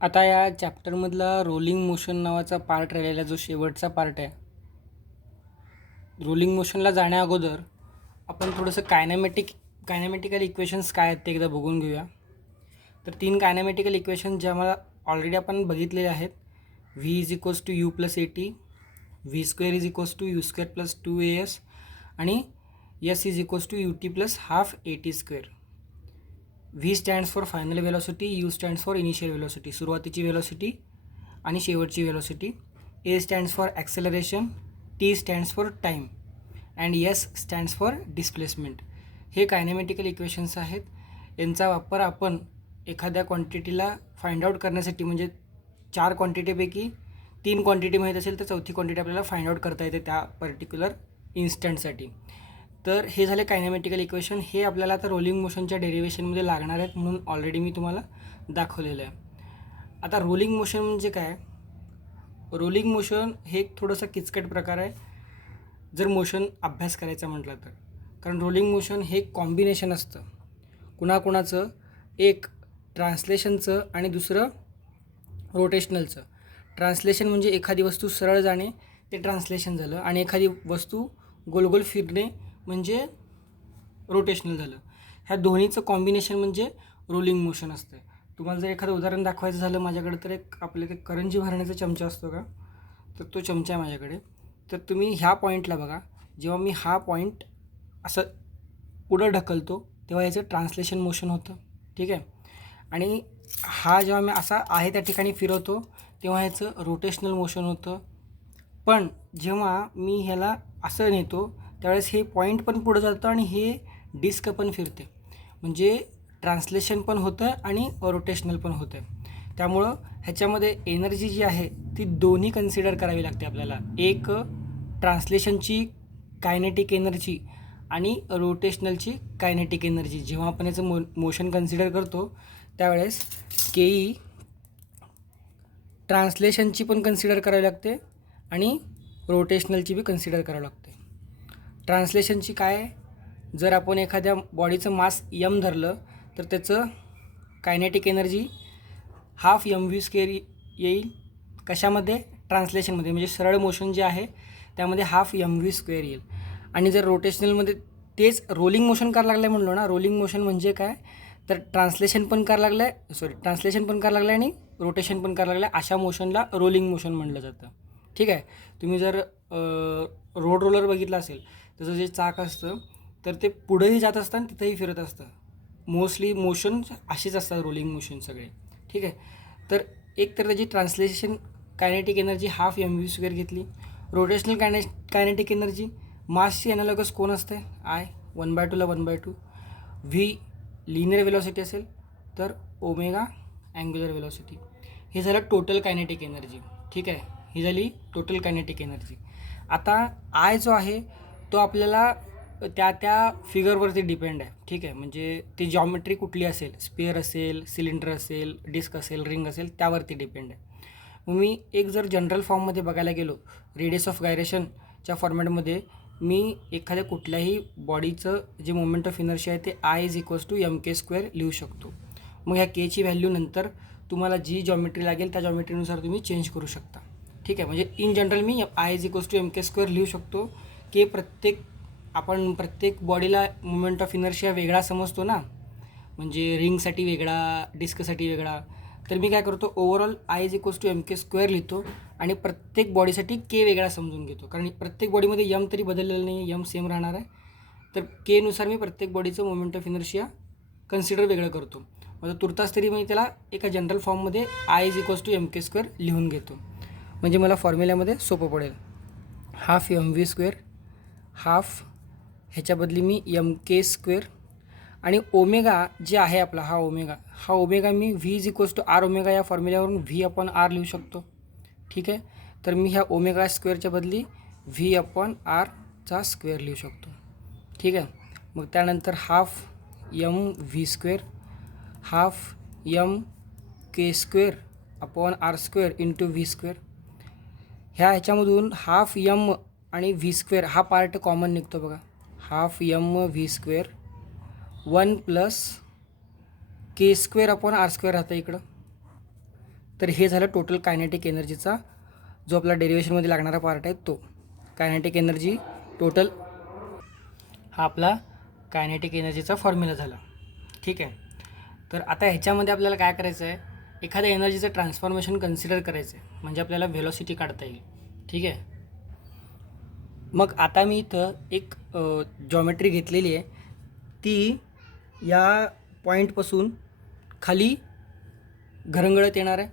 आता या चॅप्टरमधला rolling motion नावाचा पार्ट राहिलेला जो शेवटचा पार्ट आहे. रोलिंग मोशनला जाण्या अगोदर आपण थोडंसं कायनॅमेटिकल इक्वेशन्स काय आहेत ते एकदा बघून घेऊया. तर 3 कायनॅमेटिकल इक्वेशन जे आम्हाला ऑलरेडी आपण बघितलेले आहेत. V is equals to u plus a t, v square is equals to u square plus 2as आणि s is equals to u t plus half a t square. V stands for final velocity, u stands for initial velocity, सुरुवातीची velocity आणि शेवटची velocity. A stands for acceleration, t stands for time and s stands for displacement. हे kinematical equations आहेत. यांचा वापर आपण एखाद्या क्वांटिटीला find out करण्यासाठी, म्हणजे 4 क्वांटिटीपैकी 3 क्वांटिटी माहीत असेल तर चौथी क्वांटिटी आपल्याला फाइंड आउट करता येते त्या पर्टिक्युलर इन्स्टंटसाठी. तर हे झाले कायनेमॅटिकल इक्वेशन. हे आपल्याला आता रोलिंग मोशनच्या डेरिवेशनमध्ये लागणार आहेत, म्हणून ऑलरेडी मी तुम्हाला दाखवलेलं आहे. आता रोलिंग मोशन म्हणजे काय? रोलिंग मोशन हे एक थोडंसं किचकट प्रकार आहे जर मोशन अभ्यास करायचा म्हटलं तर. कारण रोलिंग मोशन हे कॉम्बिनेशन असतं कुणाकुणाचं, एक ट्रान्सलेशनचं आणि दुसरं रोटेशनलचं. ट्रान्सलेशन म्हणजे एखादी वस्तू सरळ जाणे ते ट्रान्सलेशन झालं, आणि एखादी वस्तू गोल गोल फिरणे म्हणजे रोटेशनल झालं. ह्या दोन्हीचं कॉम्बिनेशन म्हणजे रोलिंग मोशन असतं. तुम्हाला जर एखादं उदाहरण दाखवायचं झालं, माझ्याकडे तर आपल्या ते करंजी भरण्याचा चमचा असतो का, तर तो चमचा आहे माझ्याकडे. तर तुम्ही ह्या पॉईंटला बघा, जेव्हा मी हा पॉईंट असं पुढं ढकलतो तेव्हा याचं ट्रान्सलेशन मोशन होतं, ठीक आहे. आणि हा जेव्हा मी असा आहे त्या ठिकाणी फिरवतो तेव्हा ह्याचं रोटेशनल मोशन होतं. पण जेव्हा मी ह्याला असं नेतो त्यावेळेस हे पॉईंट पण पुढं जातं आणि हे डिस्क पण फिरते, म्हणजे ट्रान्सलेशन पण होतं आणि रोटेशनल पण होतं. त्यामुळं ह्याच्यामध्ये एनर्जी जी आहे ती दोन्ही कन्सिडर करावी लागते आपल्याला. एक ट्रान्सलेशनची कायनेटिक एनर्जी आणि रोटेशनलची कायनेटिक एनर्जी. जेव्हा आपण याचं मोशन कन्सिडर करतो त्यावेळेस केई ट्रान्सलेशनची पण कन्सिडर करावी लागते आणि रोटेशनलची बी कन्सिडर करावं लागते. ट्रान्सलेशनची काय? जर आपण एखाद्या बॉडीचं मास यम धरलं तर त्याचं kinetic energy half m v square येईल. कशामध्ये? ट्रान्सलेशनमध्ये, म्हणजे सरळ मोशन जे आहे त्यामध्ये हाफ एम व्ही स्क्वेअर येईल. आणि जर रोटेशनलमध्ये तेच रोलिंग मोशन करायला लागलं आहे म्हणलो ना, रोलिंग मोशन म्हणजे काय, तर ट्रान्सलेशन पण करायला लागलं आहे, ट्रान्सलेशन पण करायला लागलं आहे आणि रोटेशन पण करायला लागलं आहे, अशा मोशनला रोलिंग मोशन म्हणलं जातं, ठीक आहे. तुम्ही जर रोड रोलर बघितलं असेल, त्याचं जे चाक असतं तर ते पुढंही जात असतं आणि तिथंही फिरत असतं. मोस्टली मोशन अशीच असतात रोलिंग मोशन सगळे, ठीक आहे. तर एक तर त्याची translation kinetic energy half m v square घेतली. रोटेशनल कायनेटिक एनर्जी मासची ॲनालॉगस कोण असते? आय. 1/2ला 1/2. व्ही लिनियर वेलॉसिटी असेल तर ओमेगा अँग्युलर वेलॉसिटी. हे झालं टोटल कायनेटिक एनर्जी, ठीक आहे. ही झाली टोटल कायनेटिक एनर्जी. आता आय जो आहे तो आपल्याला त्या फिगरवरती डिपेंड आहे, ठीक आहे. म्हणजे ती जॉमेट्री कुठली असेल, स्पेअर असेल, सिलेंडर असेल, डिस्क असेल, रिंग असेल, त्यावरती डिपेंड आहे. मग मी एक जर जनरल फॉर्ममध्ये बघायला गेलो, रेडियस ऑफ गायरेशनच्या फॉर्मॅटमध्ये मी एखाद्या कुठल्याही बॉडीचं जे मोमेंट ऑफ इनर्शिया आहे ते I is equals to m k square लिहू शकतो. मग ह्या केची व्हॅल्यू नंतर तुम्हाला जी जॉमेट्री लागेल त्या जॉमेट्रीनुसार तुम्ही चेंज करू शकता, ठीक आहे. म्हणजे इन जनरल मी I is equals to m k square लिहू शकतो, की आपण प्रत्येक बॉडीला मोमेंट ऑफ इनर्शिया वेगळा समजतो ना, म्हणजे रिंगसाठी वेगळा, डिस्कसाठी वेगळा. तर मी काय करतो, overall I is equals to m k square लिहितो आणि प्रत्येक बॉडीसाठी के वेगळा समजून घेतो, कारण प्रत्येक बॉडीमध्ये यम तरी बदललेलं नाही, यम सेम राहणार आहे. तर केनुसार मी प्रत्येक बॉडीचं मोमेंट ऑफ इनर्शिया कन्सिडर वेगळं करतो. म्हणजे तुर्तास तरी मी त्याला एका जनरल फॉर्ममध्ये I is equals to m k square लिहून घेतो, म्हणजे मला फॉर्म्युल्यामध्ये सोपं पडेल. Half m v square, half ह्याच्या बदली मी एम के स्क्वेअर, आणि ओमेगा जे आहे आपला हा ओमेगा मी v is equals to r omega या फॉर्म्युल्यावरून व्ही अपॉन आर लिहू शकतो, ठीक आहे. तर मी ह्या ओमेगा स्क्वेअरच्या बदली व्ही अपॉन आरचा स्क्वेअर लिहू शकतो, ठीक आहे. मग त्यानंतर half m v square, half m k square upon r square into v square. ह्याच्यामधून हाफ एम आणि व्ही स्क्वेअर हा पार्ट कॉमन निघतो बघा. Half m v square 1 plus k square upon r square राहतं इकडं. तर हे झालं टोटल कायनेटिक एनर्जीचा जो आपला डेरिवेशनमध्ये लागणारा पार्ट आहे तो. कायनेटिक एनर्जी टोटल हा आपला कायनेटिक एनर्जीचा फॉर्म्युला झाला. ठीक आहे. तर आता ह्याच्यामध्ये आपल्याला काय करायचं आहे, एखाद्या एनर्जीचं ट्रान्सफॉर्मेशन कन्सिडर करायचं आहे म्हणजे आपल्याला व्हेलॉसिटी काढता येईल. ठीक आहे. मग आता मी इथं एक जॉमेट्री घेतलेली आहे, ती या पॉईंटपासून खाली घरंगळत येणार आहे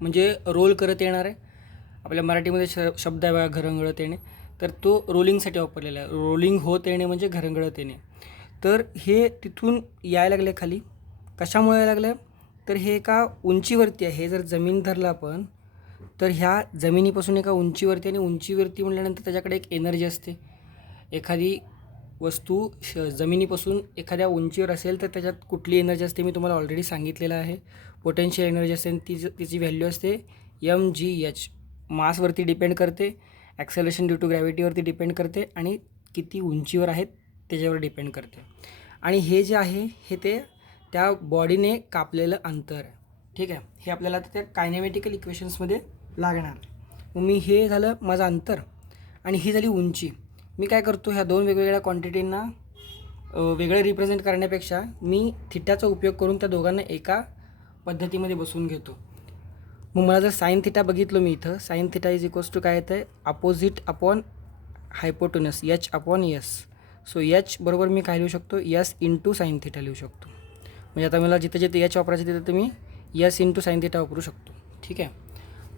म्हणजे रोल करत येणार आहे. आपल्या मराठीमध्ये शब्द आहे बघा घरंगळत येणे, तर तो रोलिंगसाठी वापरलेला आहे. रोलिंग होत येणे म्हणजे घरंगळत येणे. तर हे तिथून यायला लागले खाली. कशामुळे यायला लागलं, तर हे एका उंचीवरती आहे. हे जर जमीन धरलं आपण तर ह्या जमिनीपासून एका उंचीवरती, आणि उंचीवरती म्हटल्यानंतर त्याच्याकडे एक एनर्जी असते. एखादी वस्तू जमिनीपासून एखाद्या उंचीवर असेल तर त्याच्यात कुठली एनर्जी असते मी तुम्हाला ऑलरेडी सांगितलेलं आहे. पोटेन्शियल एनर्जी असते, तिची व्हॅल्यू असते mgh. मासवरती डिपेंड करते, ॲक्सेलरेशन ड्यू टू ग्रॅव्हिटीवरती डिपेंड करते, आणि किती उंचीवर आहेत त्याच्यावर डिपेंड करते. आणि हे जे आहे हे ते त्या बॉडीने कापलेलं अंतर आहे. ठीक आहे. हे आपल्याला त्या कायनेमॅटिकल इक्वेशन्समध्ये लागणार. मग मी हे झालं माझं अंतर आणि ही झाली उंची. मी काय करतो, ह्या दोन वेगवेगळ्या क्वांटिटींना वेगळं रिप्रेझेंट करण्यापेक्षा मी थिटाचा उपयोग करून त्या दोघांना एका पद्धतीमध्ये बसवून घेतो. मग मला जर साईन थिटा बघितलं मी इथं, sine theta is equals to काय येतं आहे, opposite upon hypotenuse h upon s. So h बरोबर मी काय लिहू शकतो, एस इंटू साईन थिटा लिहू शकतो. म्हणजे आता मला जिथे जिथे एच वापरायचे तिथे तुम्ही एस इंटू साईन थिटा वापरू शकतो. ठीक आहे.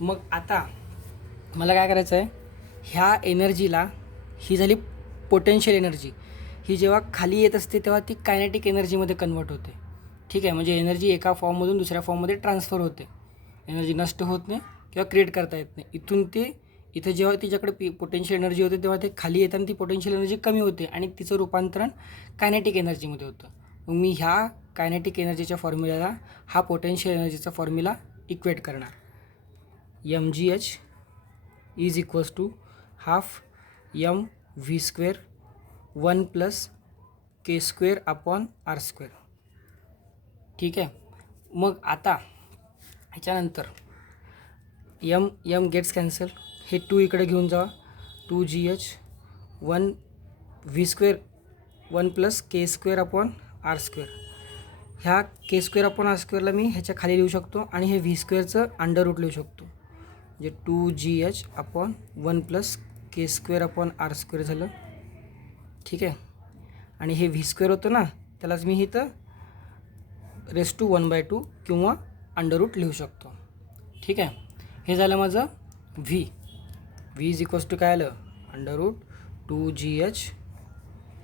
मग आता मला काय करायचं आहे, ह्या एनर्जीला, ही झाली पोटेन्शियल एनर्जी, ही जेव्हा खाली येत असते तेव्हा ती कायनेटिक एनर्जीमध्ये कन्वर्ट होते. ठीक आहे. म्हणजे एनर्जी एका फॉर्ममधून दुसऱ्या फॉर्ममध्ये ट्रान्सफर होते. एनर्जी नष्ट होत नाही किंवा क्रिएट करता येत नाही. इथून ते इथं जेव्हा तिच्याकडे पोटेन्शियल एनर्जी होते तेव्हा ते खाली येताना ती पोटेन्शियल एनर्जी कमी होते आणि तिचं रूपांतरण कायनेटिक एनर्जीमध्ये होतं. मग मी ह्या कायनेटिक एनर्जीच्या फॉर्म्युल्याला हा पोटेन्शियल एनर्जीचा फॉर्म्युला इक्वेट करणार. mgh is equals to half mv² 1 + k² upon r². ठीक आहे. मग आता ह्याच्यानंतर m गेट्स कॅन्सल, हे 2 इकडे घेऊन जावा, 2gh 1 v² 1 + k² upon r². ह्या k² अपॉन r²ला मी ह्याच्या खाली लिहू शकतो आणि हे v²चं अंडर रूट लिहू शकतो. म्हणजे 2gh upon 1 + k² upon r² झालं. ठीक आहे. आणि हे v² होतं ना, त्यालाच मी इथं रेस टू 1/2 किंवा अंडर रूट लिहू शकतो. ठीक आहे. हे झालं माझं v. v is equals to काय आलं, under route 2gh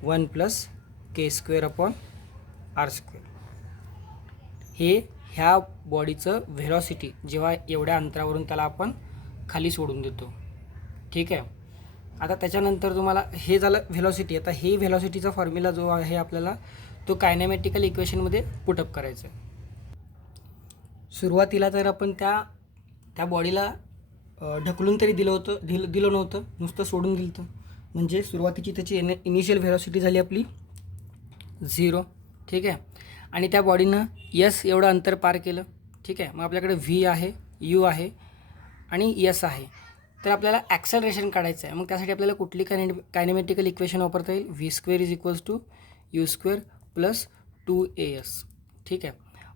1 + k² upon r². हे ह्या बॉडीचं व्हेलॉसिटी जेव्हा एवढ्या अंतरावरून त्याला आपण खाली सोडून देतो. ठीक आहे. आता त्याच्यानंतर तुम्हाला हे झालं व्हेलॉसिटी. आता हे व्हेलॉसिटीचा फॉर्म्युला जो आहे आपल्याला तो कायनेमॅटिकल इक्वेशनमध्ये पुटअप करायचा आहे. सुरुवातीला तर आपण त्या बॉडीला ढकलून तरी दिलं नव्हतं, नुसतं सोडून दिलं होतं. म्हणजे सुरुवातीची त्याची इनिशियल व्हेलॉसिटी झाली आपली 0. ठीक आहे. आणि त्या बॉडीनं यस एवढं अंतर पार केलं. ठीक आहे. मग आपल्याकडे व्ही आहे, यू आहे आणि यस आहे. तर आपल्याला ॲक्सेलरेशन काढायचं आहे. मग त्यासाठी आपल्याला कुठली कायनेमॅटिकल इक्वेशन वापरता येईल, v² is equals to u² + 2as. ठीक आहे.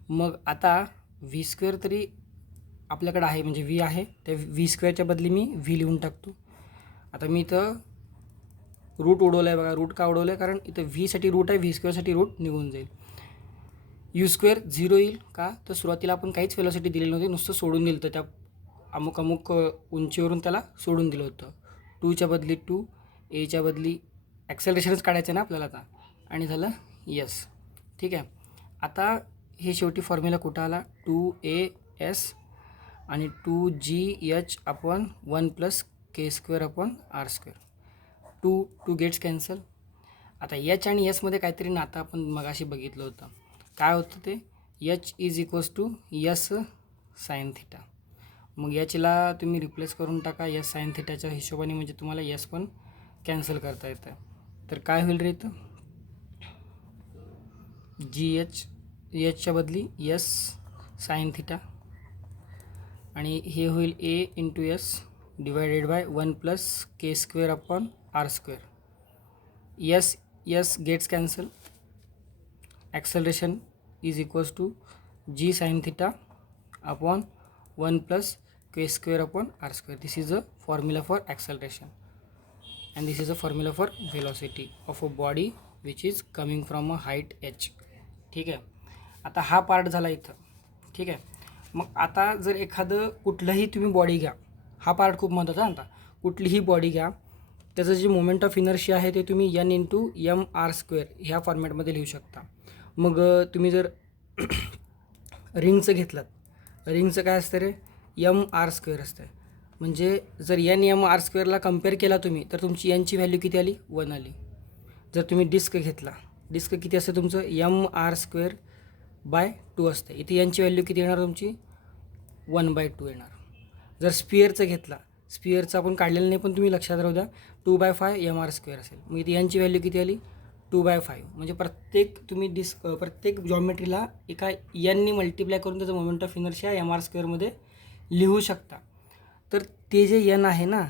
मग आता v² तरी आपल्याकडे आहे, म्हणजे v आहे, त्या v² बदली मी v लिहून टाकतो. आता मी इथं रूट उडवलं आहे बघा. रूट का उडवलं आहे, कारण इथं v साठी रूट आहे, v² साठी रूट निघून जाईल. u² 0 येईल का, तर सुरुवातीला आपण काहीच व्हेलॉसिटी दिलेली नव्हती, नुसतं सोडून दिलं होतं. त्या अमुक उंचीवरून त्याला सोडून दिलं होतं. 2च्या बदली 2, एच्या बदली ॲक्सेलरेशनच काढायचं ना आपल्याला आता, आणि झालं यस. ठीक आहे. आता हे शेवटी फॉर्म्युला कुठं आला, 2as आणि 2gh upon 1 + k² upon r². 2 gets cancel. आता एच आणि एसमध्ये काहीतरी नातं आपण मगाशी बघितलं होतं. काय होतं ते, h is equals to s sine theta. मग एचला तुम्ही रिप्लेस करून टाका यस साईन थिटाच्या हिशोबाने, म्हणजे तुम्हाला यस पण कॅन्सल करता येतं. तर काय होईल रे इथं, एचच्या बदली यस साईन थिटा आणि हे होईल a into s divided by 1 plus k square upon r square. S s gets cancel. Acceleration is equals to g sine theta upon 1 plus k square upon r square. This is a formula for acceleration and this is a formula for velocity of a body which is coming from a height h. ठीक आहे. आता हा part झाला इथं. ठीक आहे. मग आता जर एखादं कुठलंही तुम्ही बॉडी घ्या, हा पार्ट खूप महत्त्वाचा आहे. आता कुठलीही बॉडी घ्या, त्याचं जे मोमेंट ऑफ इनर्शिया आहे ते तुम्ही n into m r square ह्या फॉर्मॅटमध्ये लिहू शकता. मग तुम्ही जर रिंगचं घेतलात, रिंगचं काय असतं रे, एम आर स्क्वेअर असतं. म्हणजे जर एन एम आर स्क्वेअरला कम्पेअर केला तुम्ही तर तुमची एनची व्हॅल्यू किती आली, 1 आली. जर तुम्ही डिस्क घेतला, डिस्क किती असतं तुमचं, एम आर स्क्वेअर बाय 2 असतं. इथे एनची व्हॅल्यू किती येणार तुमची, 1/2 येणार. जर स्पिअरचं घेतला, स्पिअरचं आपण काढलेलं नाही पण तुम्ही लक्षात राहू द्या, 2/5 एम आर स्क्वेअर असेल. मग इथे एनची व्हॅल्यू किती आली, 2/5. म्हणजे प्रत्येक तुम्ही प्रत्येक जॉमेट्रीला एका एननी मल्टिप्लाय करून त्याचं moment of inertia m r स्क्वेअरमध्ये लिहू शकता. तर ते जे एन आहे ना,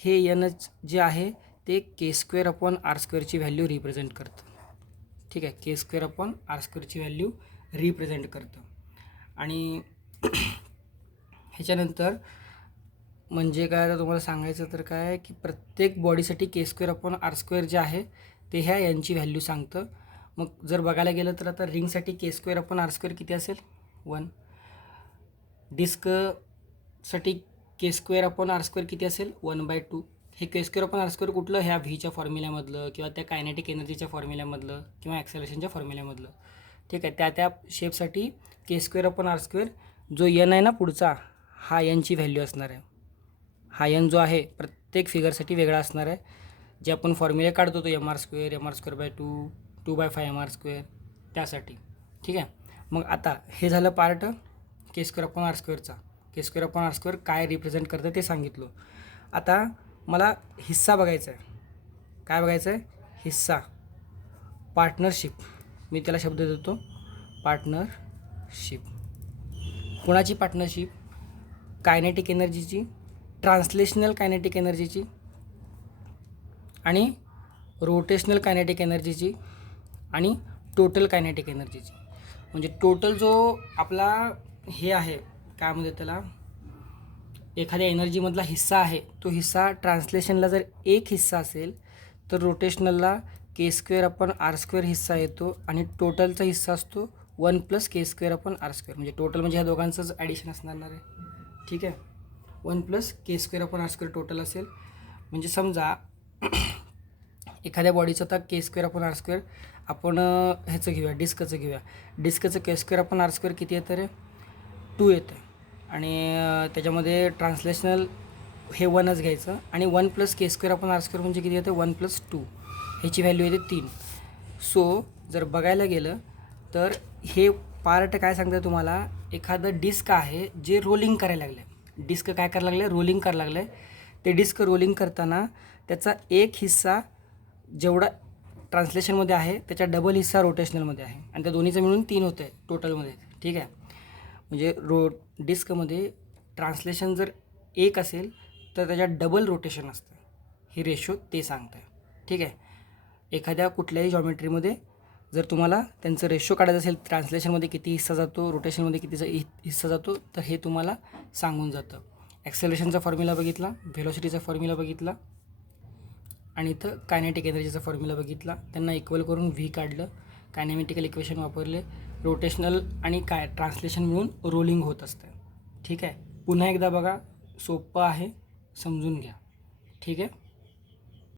हे एन जे आहे ते के स्क्वेअर अपॉन आर स्क्वेअरची व्हॅल्यू रिप्रेझेंट करतं. ठीक आहे, के स्क्वेअर अपॉन आर स्क्वेअरची व्हॅल्यू रिप्रेझेंट करतं. आणि ह्याच्यानंतर म्हणजे काय, आता तुम्हाला सांगायचं तर काय की प्रत्येक बॉडीसाठी के स्क्वेअर अपॉन आर स्क्वेअर जे आहे ते ह्या एनची व्हॅल्यू सांगतं. मग जर बघायला गेलं तर आता रिंगसाठी के स्क्वेअर अपॉन आर स्क्वेअर किती असेल, 1. डिस्कसाठी के स्क्वेअर अपॉन आर स्क्वेअर किती असेल, 1/2. हे के स्क्वेअर अपॉन आर स्क्वेअर कुठलं, ह्या व्हीच्या फॉर्म्युल्यामधलं किंवा त्या कायनेटिक एनर्जीच्या फॉर्म्युल्यामधलं किंवा ॲक्सेलरेशनच्या फॉर्म्युल्यामधलं. ठीक आहे, त्या शेपसाठी के स्क्वेअर अपॉन आर स्क्वेअर जो एन आहे ना पुढचा, हा एनची व्हॅल्यू असणार आहे. हा एन जो आहे प्रत्येक फिगरसाठी वेगळा असणार आहे. जे आपण फॉर्म्युले काढतो तो m r square by 2, 2/5 m r square त्यासाठी. ठीक आहे. मग आता हे झालं part k square upon r स्क्वेअरचा. K square upon r square काय रिप्रेझेंट करतं ते सांगितलं. आता मला हिस्सा बघायचा आहे. काय बघायचं आहे, हिस्सा, पार्टनरशिप. मी त्याला शब्द देतो पार्टनरशिप. कोणाची पार्टनरशिप, कायनेटिक एनर्जीची, ट्रान्सलेशनल कायनेटिक एनर्जीची आणि रोटेशनल कायनेटिक एनर्जीची आणि टोटल कायनेटिक एनर्जीची. म्हणजे टोटल जो आपला हे आहे, काय म्हणतात त्याला, एखाद्या एनर्जीमधला हिस्सा आहे, तो हिस्सा ट्रान्सलेशनला जर एक हिस्सा असेल तर रोटेशनलला k square upon r square हिस्सा येतो आणि टोटलचा हिस्सा असतो 1 plus k square upon r square. म्हणजे टोटल म्हणजे ह्या दोघांचंच ॲडिशन असणार आहे. ठीक आहे, 1 plus k square upon r square total असेल. म्हणजे समजा एखाद्या बॉडीचं आता k square upon r square आपण ह्याचं घेऊया, डिस्कचं घेऊया. डिस्कचं k square upon r square किती येतं रे, 2 येतं. आणि त्याच्यामध्ये ट्रान्सलेशनल हे 1च घ्यायचं आणि 1 plus k square upon r square म्हणजे किती येतं, 1 + 2. ह्याची व्हॅल्यू येते 3. सो जर बघायला गेलं तर हे पार्ट काय सांगतं तुम्हाला, एखादं डिस्क आहे जे रोलिंग करायला लागलं आहे. डिस्क काय करायला लागलं आहे, रोलिंग करायला लागलं आहे. ते डिस्क रोलिंग करताना त्याचा एक हिस्सा जेवढा ट्रान्सलेशनमध्ये आहे त्याच्या डबल हिस्सा रोटेशनलमध्ये आहे आणि त्या दोन्हीचं मिळून 3 होतं आहे टोटलमध्ये. ठीक आहे, म्हणजे डिस्कमध्ये ट्रान्सलेशन जर 1 असेल तर त्याच्यात डबल रोटेशन असतं. ही रेशो ते सांगतं आहे. ठीक आहे, एखाद्या कुठल्याही जॉमेट्रीमध्ये जर तुम्हाला त्यांचं रेशो काढायचं असेल, ट्रान्सलेशनमध्ये किती हिस्सा जातो, रोटेशनमध्ये किती हिस्सा जातो, तर हे तुम्हाला सांगून जातं. ॲक्सेलरेशनचा फॉर्म्युला बघितला, व्हेलॉसिटीचा फॉर्म्युला बघितला आणि इथं कायनेटिक एनर्जीचा फॉर्म्युला बघितला. त्यांना इक्वल करून व्ही काढलं, कायनेमॅटिकल इक्वेशन वापरले, रोटेशनल आणि काय ट्रान्सलेशन मिळून रोलिंग होत असतं. ठीक आहे, पुन्हा एकदा बघा, सोपं आहे, समजून घ्या. ठीक आहे.